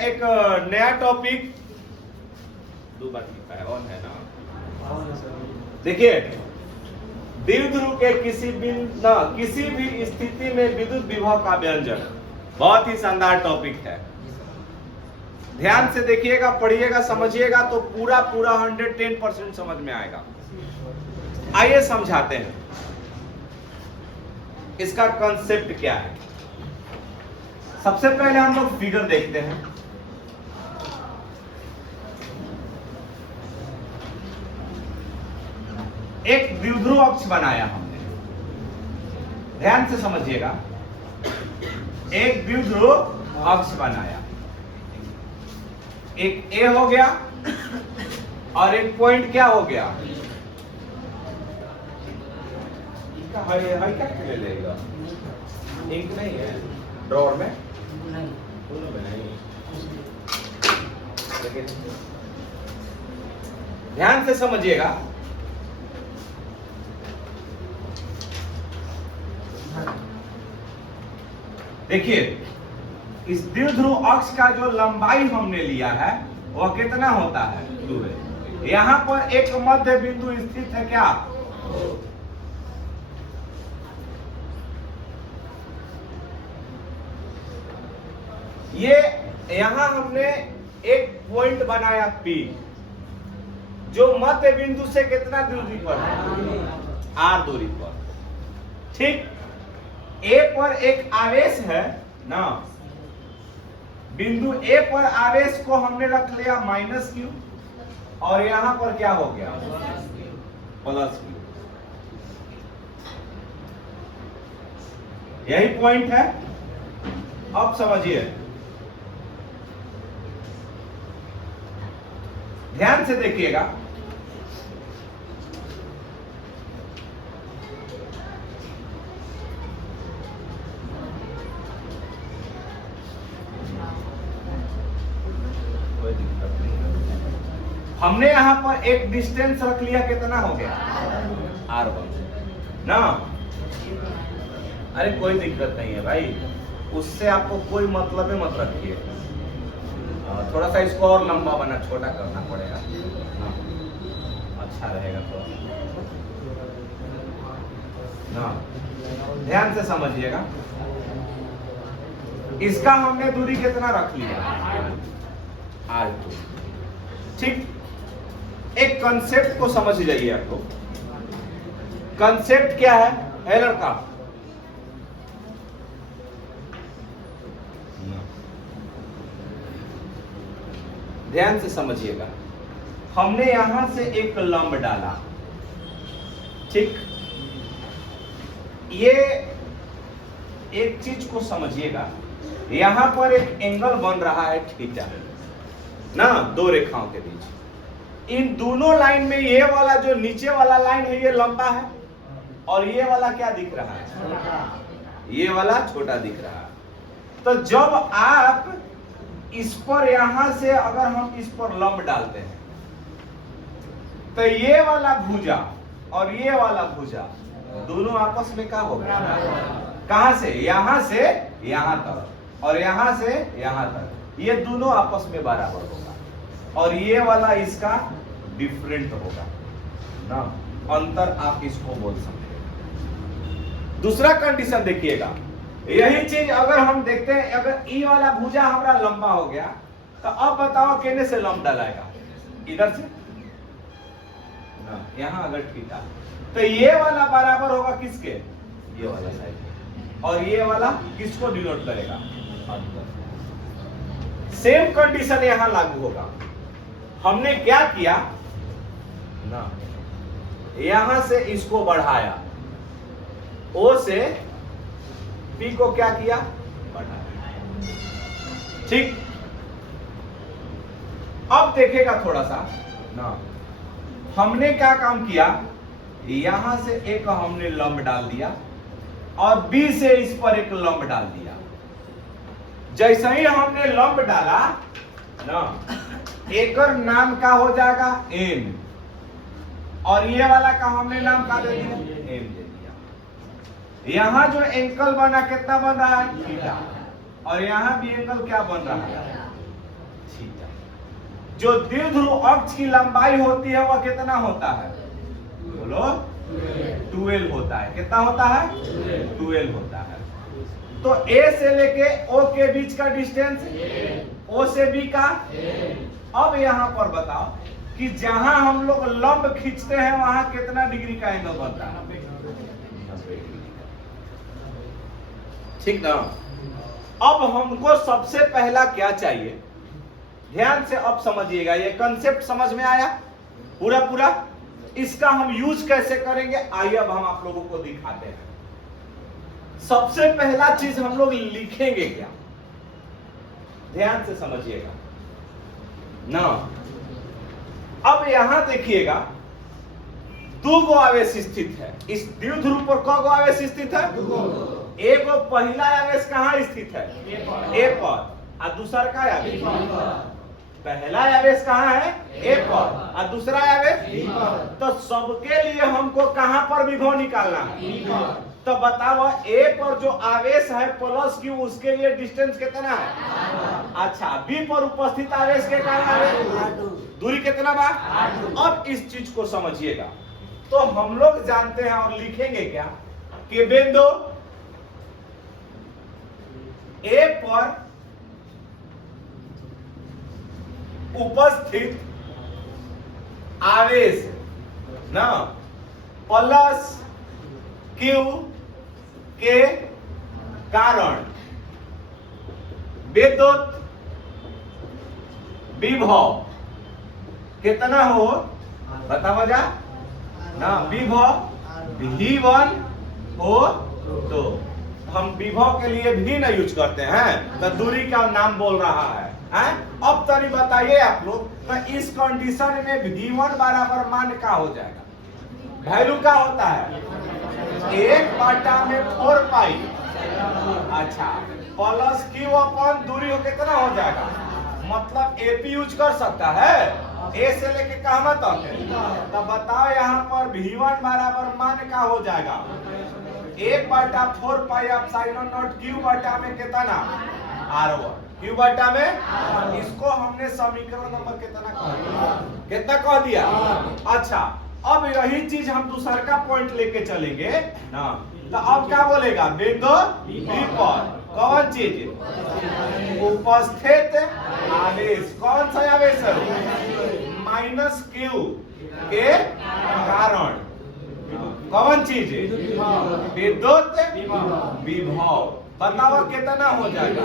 एक नया टॉपिक। दो बार लिखा है, ऑन है ना? देखिए, द्विध्रुव के किसी भी स्थिति में विद्युत विभव का व्यंजक, बहुत ही शानदार टॉपिक है। ध्यान से देखिएगा, पढ़िएगा, समझिएगा तो पूरा 110% समझ में आएगा। आइए समझाते हैं इसका कंसेप्ट क्या है। सबसे पहले हम लोग फिगर देखते हैं। एक द्विध्रुव अक्ष बनाया हमने, ध्यान से समझिएगा। एक द्विध्रुव अक्ष बनाया, एक ए हो गया और एक पॉइंट क्या हो गया, क्या ले लेगा? इंक नहीं है ड्रॉर में, दोनों में नहीं। ध्यान से समझिएगा। देखिए, इस द्विध्रुव अक्ष का जो लंबाई हमने लिया है वह कितना होता है? 2 है। यहां पर एक मध्य बिंदु स्थित है क्या? ये यहां हमने एक पॉइंट बनाया P, जो मध्य बिंदु से कितना दूरी पर है? R दूरी पर। ठीक, A पर एक आवेश है ना, बिंदु A पर आवेश को हमने रख लिया -q और यहां पर क्या हो गया? +q। यही पॉइंट है। अब समझिए, ध्यान से देखिएगा। हमने यहां पर एक डिस्टेंस रख लिया, कितना हो गया? R1 ना। अरे कोई दिक्कत नहीं है भाई, उससे आपको कोई मतलब ही मत रखिए। थोड़ा सा इसको और लंबा बना, छोटा करना पड़ेगा, अच्छा रहेगा तो ना। ध्यान से समझिएगा। इसका हमने दूरी कितना रख लिया? R2। ठीक, एक कंसेप्ट को समझ जाइए आप लोग। कंसेप्ट क्या है? है लड़का? ध्यान से समझिएगा। हमने यहां से एक लंब डाला, ठीक। ये एक चीज को समझिएगा, यहां पर एक एंगल बन रहा है थीटा ना, दो रेखाओं के बीच। इन दोनों लाइन में ये वाला जो नीचे वाला लाइन है ये लंबा है और ये वाला क्या दिख रहा है? ये वाला छोटा दिख रहा है। तो जब आप इस पर यहां से अगर हम इस पर लंब डालते हैं तो ये वाला भुजा और ये वाला भुजा दोनों आपस में क्या होगा? कहां से? यहां से यहां तक और यहां से यहां तक, ये दोनों आपस में बराबर होगा और ये वाला इसका डिफरेंट होगा ना, अंतर आप इसको बोल सकते हैं। दूसरा कंडीशन देखिएगा, यही चीज अगर हम देखते हैं, अगर ई वाला भुजा हमारा लंबा हो गया तो अब बताओ केने से लंब डालेगा? इधर से ना, यहां अगर थीटा, तो ये वाला बराबर होगा किसके? ये वाला साइड। और ये वाला किसको डिनोट करेगा? अंतर। सेम कंडीशन यहां लागू होगा। हमने क्या किया ना, यहां से इसको बढ़ाया, ओ से पी को क्या किया? बढ़ाया। ठीक, अब देखेगा थोड़ा सा ना, हमने क्या काम किया, यहां से एक हमने लंब डाल दिया और बी से इस पर एक लंब डाल दिया। जैसे ही हमने लंब डाला ना, एक नाम का हो जाएगा एम और ये वाला का हमने नाम का दे दिया एम दे दिया। यहां जो एंगल बना कितना बन रहा है? थीटा। और यहां भी एंगल क्या बन रहा है? थीटा। जो द्विध्रुव अक्ष की लंबाई होती है वह कितना होता है? बोलो 12 होता है। कितना होता है? 12 होता है। तो A से लेके O के बीच का डिस्टेंस O से B का। अब यहां पर बताओ कि जहां हम लोग लंब खींचते हैं वहां कितना डिग्री का एंगल बनता है? 90 डिग्री। ठीक ना? अब हमको सबसे पहला क्या चाहिए? ध्यान से अब समझिएगा, ये कंसेप्ट समझ में आया पूरा पूरा? इसका हम यूज कैसे करेंगे आइए अब हम आप लोगों को दिखाते हैं। सबसे पहला चीज हम लोग लिखेंगे क्या? ध्यान से समझिएगा ना। अब यहां देखिएगा दो गो आवेश स्थित है। इस द्विध्रुव पर क गो आवेश स्थित है? एक पहला आवेश कहां स्थित है? ए पर। और दूसरा का आवेश पहला आवेश कहां है? ए पर। और दूसरा आवेश बी पर। तो सबके लिए हमको कहां पर विभव निकालना है? तो बताओ ए पर जो आवेश है प्लस क्यू, उसके लिए डिस्टेंस कितना है? अच्छा, बी पर उपस्थित आवेश के कारण दूरी कितना बा? अब इस चीज को समझिएगा। तो हम लोग जानते हैं और लिखेंगे क्या कि बिंदु ए पर उपस्थित आवेश ना प्लस क्यू के कारण विद्युत विभव कितना हो? बताओ जा ना। विभव V1 हो तो हम विभव के लिए भी ना यूज करते हैं, तो दूरी का नाम बोल रहा है। अब तनी बताइए आप लोग, तो इस कंडीशन में V1 बराबर मान क्या हो जाएगा? वैल्यू क्या होता है? 1/4 पाई। अच्छा, प्लस क्यू अपन दूरी हो कितना हो जाएगा? मतलब एपी यूज कर सकता है ए से लेके कहां तक? तो बताओ यहाँ पर V1 बराबर मान क्या हो जाएगा? 1/4 पाई एप्सिलॉन नॉट क्यू बटा में कितना? R1 क्यू बटा में। इसको हमने समीकरण नंबर कितना कह दिया? कितना कह दिया? अच्छा, अब यही चीज हम दूसरा का पॉइंट लेके चलेंगे ना। तो अब क्या बोलेगा? बिंदु बी पर कौन चीज? उपस्थित आवेश। कौन सा आवेश है? माइनस क्यू के कारण कौन चीज? विद्युत विभव। बताओ कितना हो जाएगा?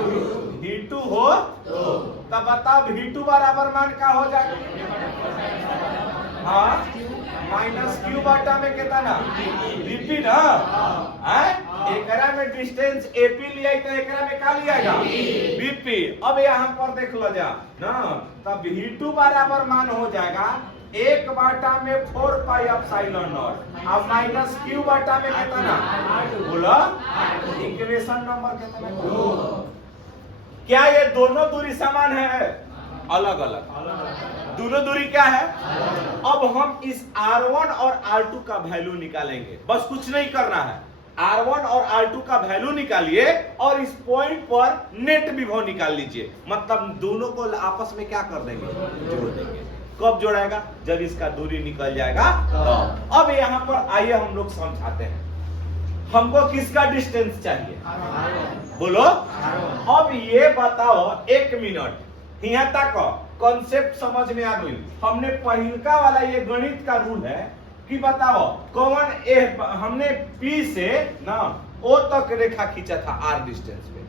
V2 हो तो बताओ V2 बराबर मान क्या हो जाएगा? हाँ, माइनस क्यू बटा में कितना? VP ना। एकरा में डिस्टेंस AP लिया तो एकरा में क्या लियागा? VP। अब यहाँ पर देख लो जा ना, तब V2 बराबर मान हो जाएगा 1/4 पाई एप्सिलॉन नॉट अब माइनस क्यू बटा में कितना? बोलो इक्वेशन नंबर कितना? क्या ये दोनों दूरी समान है? अलग अलग दोनों दूरी क्या है? अब हम इस R1 और R2 का वैल्यू निकालेंगे। बस कुछ नहीं करना है, R1 और R2 का वैल्यू निकालिए और इस पॉइंट पर नेट विभव निकाल लीजिए। मतलब दोनों को आपस में क्या कर देंगे? जोड़ देंगे। कब जोड़ाएगा? जब इसका दूरी निकल जाएगा तो। अब यहाँ पर आइए हम लोग समझाते हैं, हमको किसका डिस्टेंस चाहिए? बोलो। अब ये बताओ, एक मिनट यहाँ तक कॉन्सेप्ट समझ में आ गई। हमने पहिलका वाला ये गणित का रूल है कि बताओ कौन ए, हमने P से ना O तक रेखा खींचा था R डिस्टेंस पे,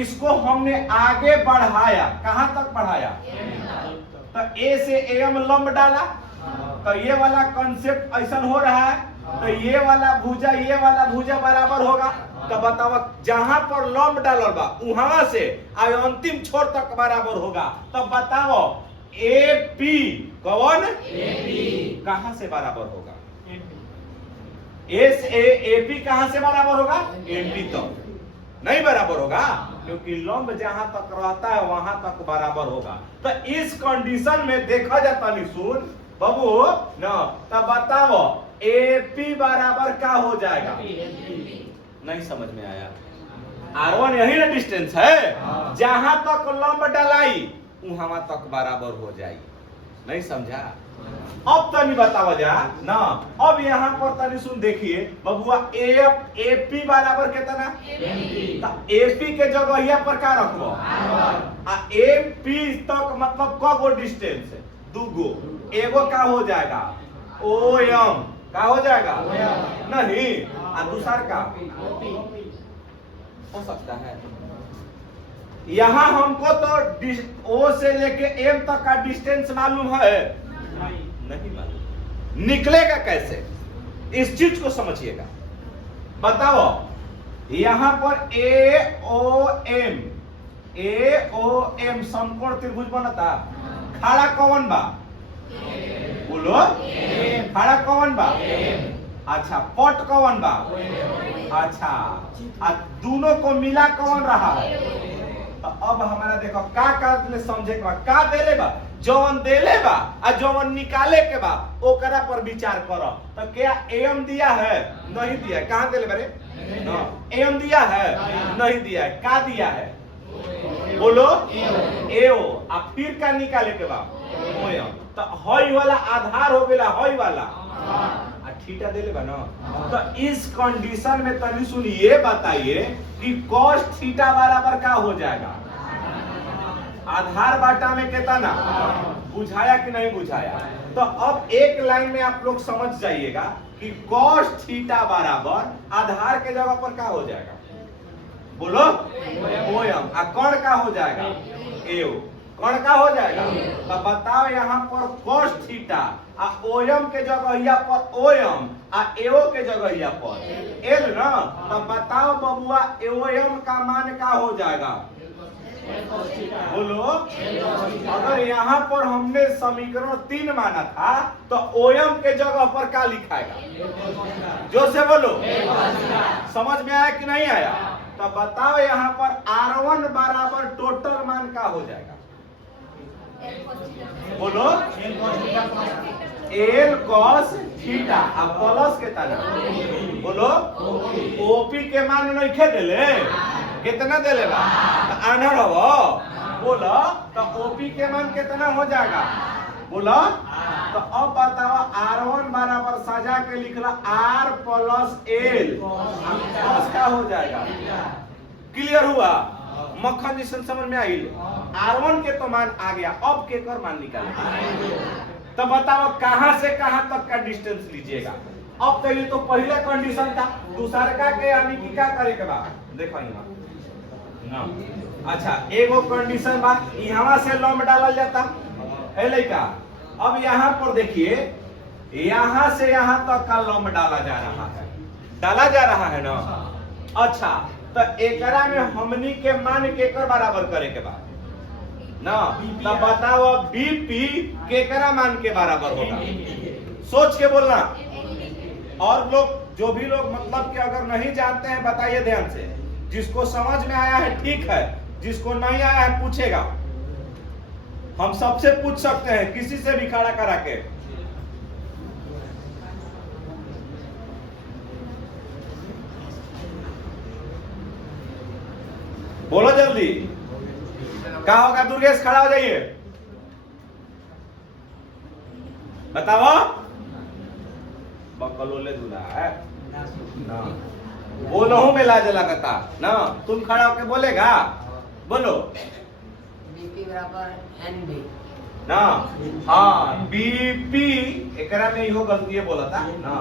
इसको हमने आगे बढ़ाया। कहां तक बढ़ाया? तो A से AM लंब डाला, तो ये वाला कॉन्सेप्ट ऐसा हो रहा है, तो ये वाला भुजा बराबर होगा। तो बताओ जहां पर लंब डालल बा वहां से अंतिम छोर तक बराबर होगा। तो बताओ AP कौन? AP कहां से बराबर होगा? AP कहां से बराबर होगा? MP तक नहीं बराबर होगा, क्योंकि लंब जहां तक रहता है वहां तक बराबर होगा। तो इस कंडीशन में देखा जाता नहीं, सुन बाबू ना, तब बताओ AP बराबर क्या हो जाएगा? नहीं समझ में आया? R1 यही ना डिस्टेंस है, जहां तक लंब डलाई वहां तक बराबर हो जाई। नहीं समझा? अब तनी बतावा जा ना। अब यहाँ पर तनी सुन देखिए बबुआ, एपी बराबर कितना? एपी के जगह पर का रखबो? एपी तक मतलब कगो डिस्टेंस है? दूगो। एगो का हो जाएगा ओएम, का हो जाएगा नहीं, और दूसरा का हो सकता है। यहाँ हमको तो ओ से लेके एम तक का डिस्टेंस मालूम है? नहीं मालूम। निकलेगा कैसे? इस चीज को समझिएगा। बताओ यहाँ पर ए ओ एम समकोण त्रिभुज बनता। खड़ा कौन बा? बोलो। खड़ा कौन बा? अच्छा, पट कौन बा? अच्छा, दोनों को मिला कौन रहा है? तो अब हमारा देखो का समझे के बा, का देले बा, जौन देले बा आ जौन निकाले के बा ओकरा पर विचार करो। तो क्या एम दिया है? नहीं दिया है। कहां देले बारे? एम दिया है? नहीं दिया है। का दिया है? बोलो। एओ। आ फिर का निकाले के बा? ओएम। तो हई वाला आधार हो गेला, हई वाला थीटा देले बा ना। तो इस कंडीशन में तनी सुनिए, बताइए कि cos थीटा बराबर का हो जाएगा? आधार बाटा में कितना? बुझाया कि नहीं बुझाया? तो अब एक लाइन में आप लोग समझ जाइएगा कि cos थीटा बराबर आधार के जगह पर का हो जाएगा? बोलो। ओएम। आ कण का हो जाएगा? एओ। कण का हो जाएगा? तो बताओ यहाँ पर cos थीटा आ ओएम के जगह पर ओएम आ एओ के जगह पर एल ना। तो बताओ बबुआ ओएम का मान का हो जाएगा? बोलो। अगर यहाँ पर हमने समीकरण 3 माना था तो ओएम के जगह पर क्या लिखाएगा? जो से बोलो। समझ में आया कि नहीं आया? तो बताओ यहाँ पर R1 बराबर टोटल मान का हो जाएगा? बोलो। एल कॉस थीटा आ प्लस के तरह। बोलो। ओपी के मान नहीं खे देले? कितना देले बा? आना रहो। बोलो। तो ओपी के मान कितना हो जाएगा? बोलो। तो अब बताओ R1 बराबर सजा के लिखला R प्लस एल प्लस का हो जाएगा? क्लियर हुआ? मक्खन जिसन समझ में आई? R1 के तो मान आ गया, अब के कर मान निकालेंगे। तो बताओ कहां से कहां तक का डिस्टेंस लीजिएगा? अब तो ये तो पहला कंडीशन था, दूसरा का के यानी कि क्या करे के बाद देखो यहाँ ना। अच्छा, एगो कंडीशन बा यहाँ से लंब डालल जाता है लइका। अब यहाँ पर देखिए, यहाँ से यहाँ तक का लंब डाला जा रहा है ना। अच्छा, तो एकरा में हमनी के मान केकर बराबर करे के बाद ना। तो बताओ बीपी केकरा मान के बराबर होगा? सोच के बोलना। और लोग जो भी लोग मतलब कि अगर नहीं जानते हैं बताइए ध्यान से। जिसको समझ में आया है ठीक है, जिसको नहीं आया है पूछेगा। हम सबसे पूछ सकते हैं, किसी से भी खड़ा करा के। बोलो जल्दी। क्या होगा? दुर्गेश खड़ा हो जाइए, बताओ। बकलोले दूल्हा है ना, बोलो में लाज लगता ना। तुम खड़ा होके बोलेगा? बोलो। बीपी बराबर एनबी ना। हाँ, बीपी एकरा में इहो गलती बोला था ना।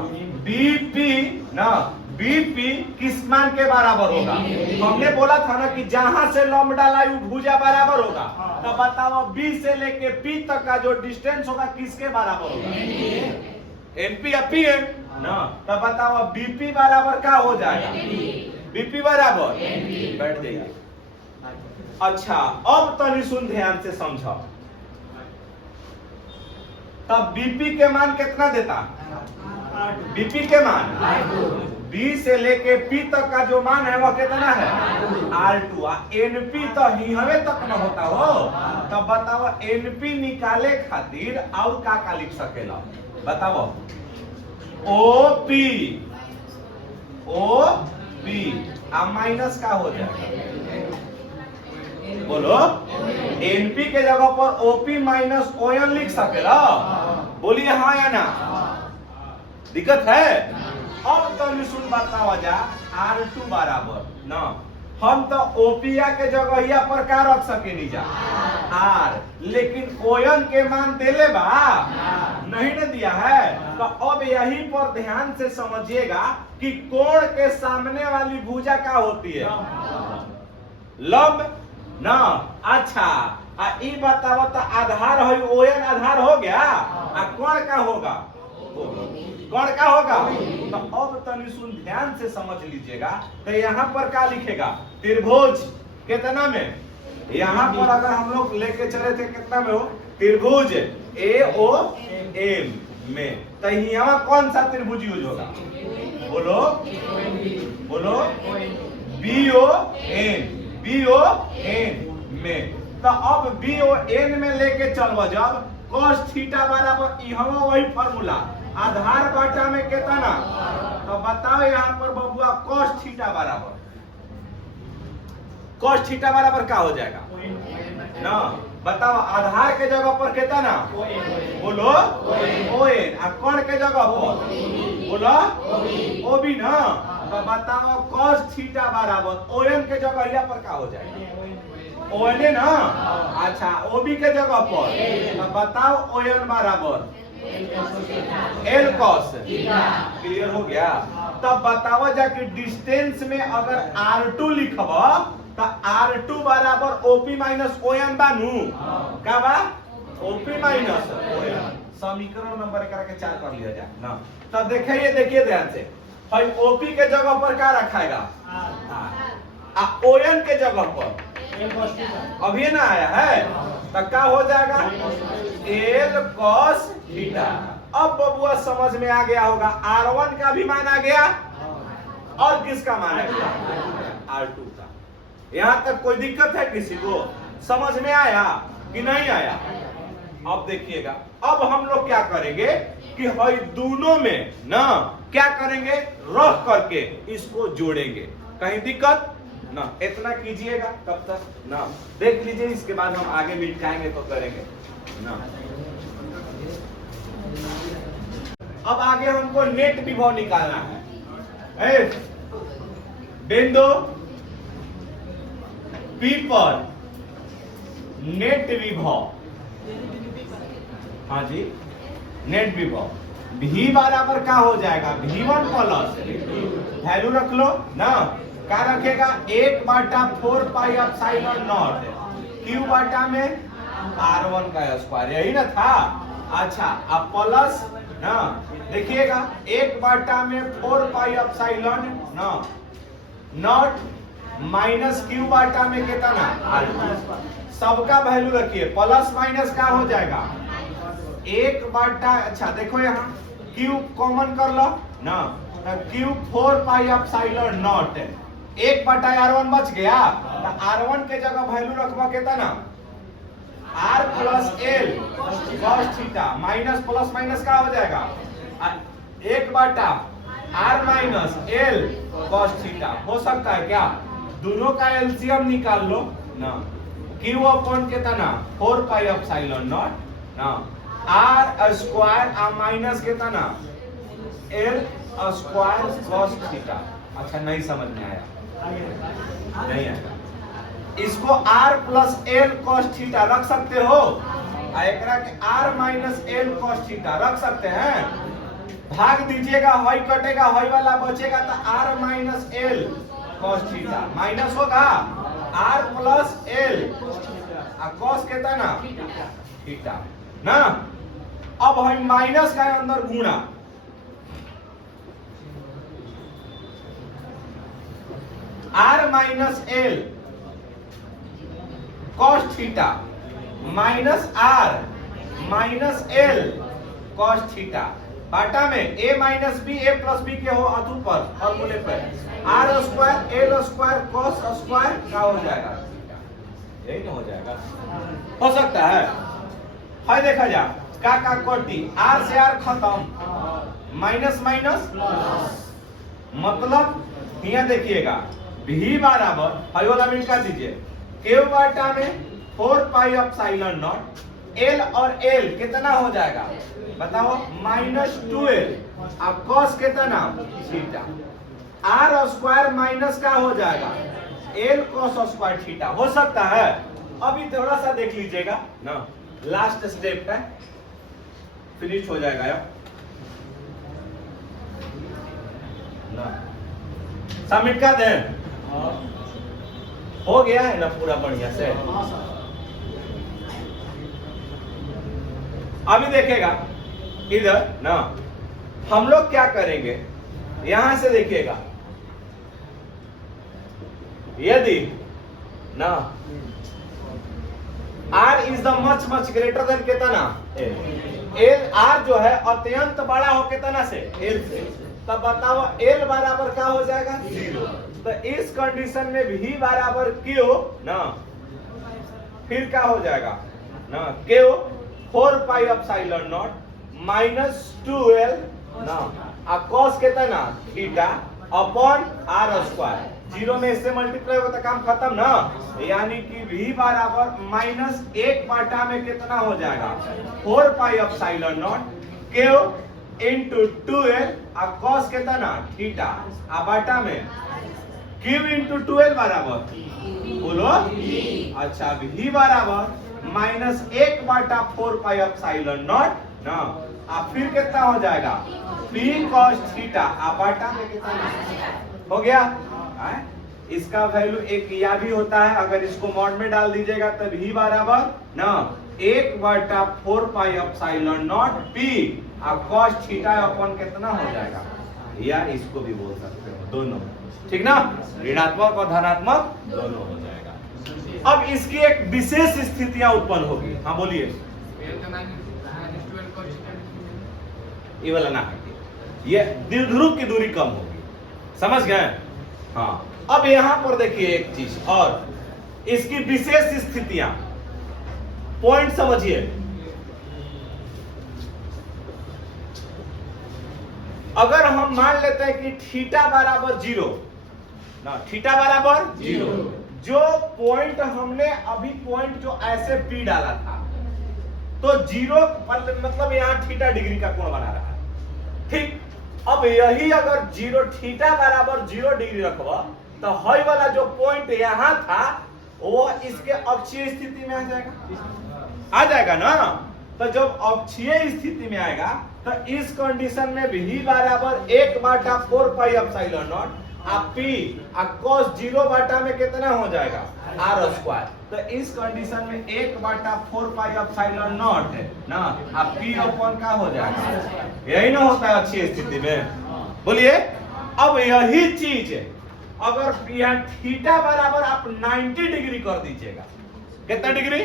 बीपी ना, बीपी किस मान के बराबर होगा? हमने बोला था ना कि जहां से लंब डाला वो भुजा बराबर होगा। तो बताओ बी से लेके पी तक का जो डिस्टेंस होगा किसके बराबर होगा? एनपी या पीएम ना। तो बताओ बीपी बराबर क्या हो जाएगा? बीपी बराबर बैठ जाइए। अच्छा, अब तनी सुन ध्यान से समझो। तब बीपी के मान कितना देता? बीपी के मान बी से लेके पी तक का जो मान है वह कितना है? R2। एनपी तो ही हमें तक न होता हो। तब बताओ एनपी निकाले खातिर और का लिख सकेला? बताओ। ओपी आ माइनस का हो जाएगा? बोलो एनपी के जगह पर ओपी माइनस ओएन लिख सकेला? बोलिए हाँ या ना? दिक्कत है? अब तो सुन बतावा जा R2 बराबर ना हम तो ओपिया के जगह या पर का रख सके नहीं जा आर, लेकिन ओयन के मान देले बा नहीं न दिया है। तो अब यही पर ध्यान से समझिएगा कि कोण के सामने वाली भुजा क्या होती है? लंब ना। अच्छा ई बताओ तो आधार है ओएन आधार हो गया, कोण का होगा? कोण का होगा? तो अब तनी सुन ध्यान से समझ लीजिएगा। तो यहाँ पर क्या लिखेगा? त्रिभुज कितना में? यहाँ पर अगर हम लोग लेके चले थे कितना में हो? त्रिभुज AOM में। तो यहाँ कौन सा त्रिभुज यूज होगा? बोलो बोलो BON में। तो अब BON में लेके चलबो जब cos थीटा बराबर इहवा वही फार्मूला आधार बाटा में कितना? तो बताओ यहाँ पर बबुआ cos थीटा बराबर क्या हो जाएगा ना? बताओ आधार के जगह पर कितना? बोलो ओएन। कोण के जगह पर बोलो ओबी ना। तो बताओ cos थीटा बराबर ओएन के जगह यहाँ पर क्या हो जाएगा? ओएन ना। अच्छा ओबी के जगह पर तो बताओ ओएन बराबर L cos। क्लियर हो गया? तब बताओ जाके डिस्टेंस में अगर R2 लिखब तो R2 बराबर OP माइनस ON बानू का बा? OP minus ON। समीकरण नंबर करके 4 कर लिया जाए ना। तो देखिए ध्यान से भाई OP के जगह पर क्या रखाएगा? ON के जगह पर अभी ना आया है तो क्या हो जाएगा? L cos theta. अब बबुआ समझ में आ गया होगा R1 का भी मान आ गया और किसका मान आ गया? R2 का। यहां तक कोई दिक्कत है किसी को? समझ में आया कि नहीं आया? अब देखिएगा अब हम लोग क्या करेंगे कि भाई दोनों में ना क्या करेंगे? रख करके इसको जोड़ेंगे। कहीं दिक्कत ना? इतना कीजिएगा तब तक ना देख लीजिए, इसके बाद हम आगे मिटाएंगे तो करेंगे ना। अब आगे हमको नेट विभव निकालना है। बिंदु P पर नेट विभव, हाँ जी नेट विभव V बराबर क्या हो जाएगा? V1 प्लस वैल्यू रख लो ना। क्या रखेगा? 1/4 पाई एप्सिलॉन नॉट Q बटा में R1 का स्क्वायर, यही ना था? अच्छा अब प्लस ना देखिएगा 1/4 पाई एप्सिलॉन नॉट माइनस Q बटा में कितना? सबका वैल्यू रखिए, प्लस माइनस क्या हो जाएगा? 1/, अच्छा देखो यहाँ Q कॉमन कर लो ना, Q 4 pi epsilon not 1/R1 बच गया। तो R1 के जगह वैल्यू रखवा कितना? R plus L cos theta minus plus minus क्या हो जाएगा? 1/R minus L cos theta. हो सकता है क्या? दोनों का एलसीएम निकाल लो ना। Q अपॉन कितना? 4 पाई एप्सिलॉन नॉट ना R स्क्वायर माइनस कितना? L square cos theta. अच्छा नहीं समझ में आया? नहीं आया? इसको R plus L cos theta रख सकते हो, एकरा के R minus L cos theta रख सकते हैं। भाग दीजिएगा, हई कटेगा, हई वाला बचेगा तो R minus L cos theta minus होगा R प्लस L cos कितना? थीटा ना। अब हई माइनस का अंदर गुणा, R minus L cos theta minus R minus L cos theta बाटा में A minus B A plus B के हो अतु पर फॉर्मूले पर R square L square cos square क्या हो जाएगा? यही ना हो जाएगा? हो सकता है? हाय देखा जा का कोटी R से R खत्म, माइनस माइनस मतलब यहाँ देखिएगा V बराबर हाई वाला मिनट का दीजिए Q बाटा में 4 पाई एप्सिलॉन नॉट L और L कितना हो जाएगा बताओ -2L अब cos कितना थीटा R स्क्वायर माइनस का हो जाएगा L cos स्क्वायर थीटा हो सकता है। अभी थोड़ा सा देख लीजिएगा ना, लास्ट स्टेप है, फिनिश हो जाएगा यार ना, सबमिट कर दें। हो गया है ना पूरा बढ़िया से। अभी देखेगा इधर ना, हम लोग क्या करेंगे, यहां से देखिएगा, यदि ना R is the much greater than कितना L R जो है अत्यंत बड़ा हो कितना से L से, तब बताओ L बराबर क्या हो जाएगा 0। तो इस कंडीशन में V बराबर Q ना, फिर क्या हो जाएगा ना Q 4 pi epsilon not minus 2L ना cos कितना थीटा अपॉन R स्क्वायर, 0 में इससे मल्टीप्लाई होता है काम खत्म ना, यानी कि V बराबर -1 बाटा में कितना हो जाएगा 4 pi epsilon not Q into 2L cos कितना थीटा बाटा में Q इंटू 2L बराबर बोलो अच्छा V बराबर -1 बाटा 4 पाई एप्सिलॉन नॉट ना, फिर कितना हो जाएगा P cos थीटा बाटा में कितना हो गया। इसका वैल्यू एक या भी होता है, अगर इसको मॉड में डाल दीजिएगा तो V बराबर ना 1 बटा 4 pi epsilon naught P cos theta upon कितना हो जाएगा, या इसको भी बोल सकते हो दोनों, ठीक ना, ऋणात्मक और धनात्मक दोनों हो जाएगा। अब इसकी एक विशेष स्थितियां उत्पन्न होगी। हाँ बोलिए, ये वाला ना हटिए, ये द्विध्रुव की दूरी कम होगी, समझ गए। हाँ अब यहां पर देखिए एक चीज और, इसकी विशेष स्थितियां पॉइंट समझिए। अगर हम मान लेते हैं कि थीटा बराबर 0 ना, थीटा बराबर 0, जो पॉइंट हमने अभी पॉइंट जो ऐसे P डाला था, तो 0 मतलब यहां थीटा डिग्री का कोण बना रहा है, ठीक। अब यही अगर 0 थीटा बराबर 0 डिग्री रखवा, तो हई वाला जो पॉइंट यहां था वो इसके अक्षीय स्थिति में आ जाएगा ना। तो जब अक्षीय स्थिति में आएगा तो इस कंडीशन में भी बराबर 1 बाटा 4 pi epsilon naught P cos 0 बाटा में कितना हो जाएगा R स्क्वायर। तो इस कंडीशन में 1 बाटा 4 पाई एप्सिलॉन नॉट है ना, P अपॉन का हो जाएगा, यही ना होता है अक्षीय स्थिति में। बोलिए, अब यही चीज अगर यहाँ थीटा बराबर आप 90 डिग्री कर दीजिएगा, कितना डिग्री,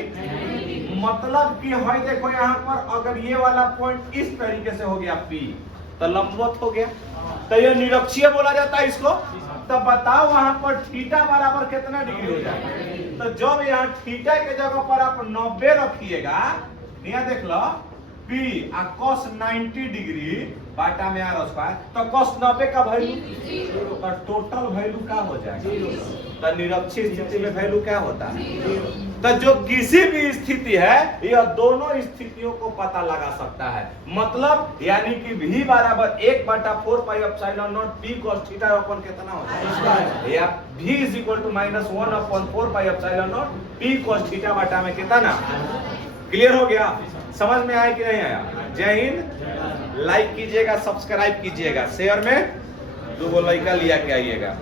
मतलब कि है देखो यहाँ पर अगर ये वाला पॉइंट इस तरीके से हो गया P, तो लंबवत हो गया, तो ये निरक्षीय बोला जाता है इसको। तो बताओ वहां पर थीटा बराबर कितना डिग्री हो जाएगा। तो जब यहाँ थीटा के जगह पर आप 90 रखिएगा, यहाँ देख लो P cos 90 डिग्री बाटा में R स्क्वायर, तो cos 90 का वैल्यू, तो टोटल वैल्यू क्या हो जाएगा, तो निरक्षीय स्थिति में वैल्यू क्या होता है। तो जो किसी भी स्थिति है यह दोनों स्थितियों को पता लगा सकता है, मतलब यानी कि V बराबर 1 बटा 4 pi epsilon naught P cos theta upon कितना होता है, या V is equal to -1 upon 4 pi epsilon naught P cos theta बटा में कितना। क्लियर हो गया, समझ में आया कि नहीं आया। जय हिंद, लाइक कीजिएगा, सब्सक्राइब कीजिएगा, शेयर में 2 लड़का लिया के आइएगा।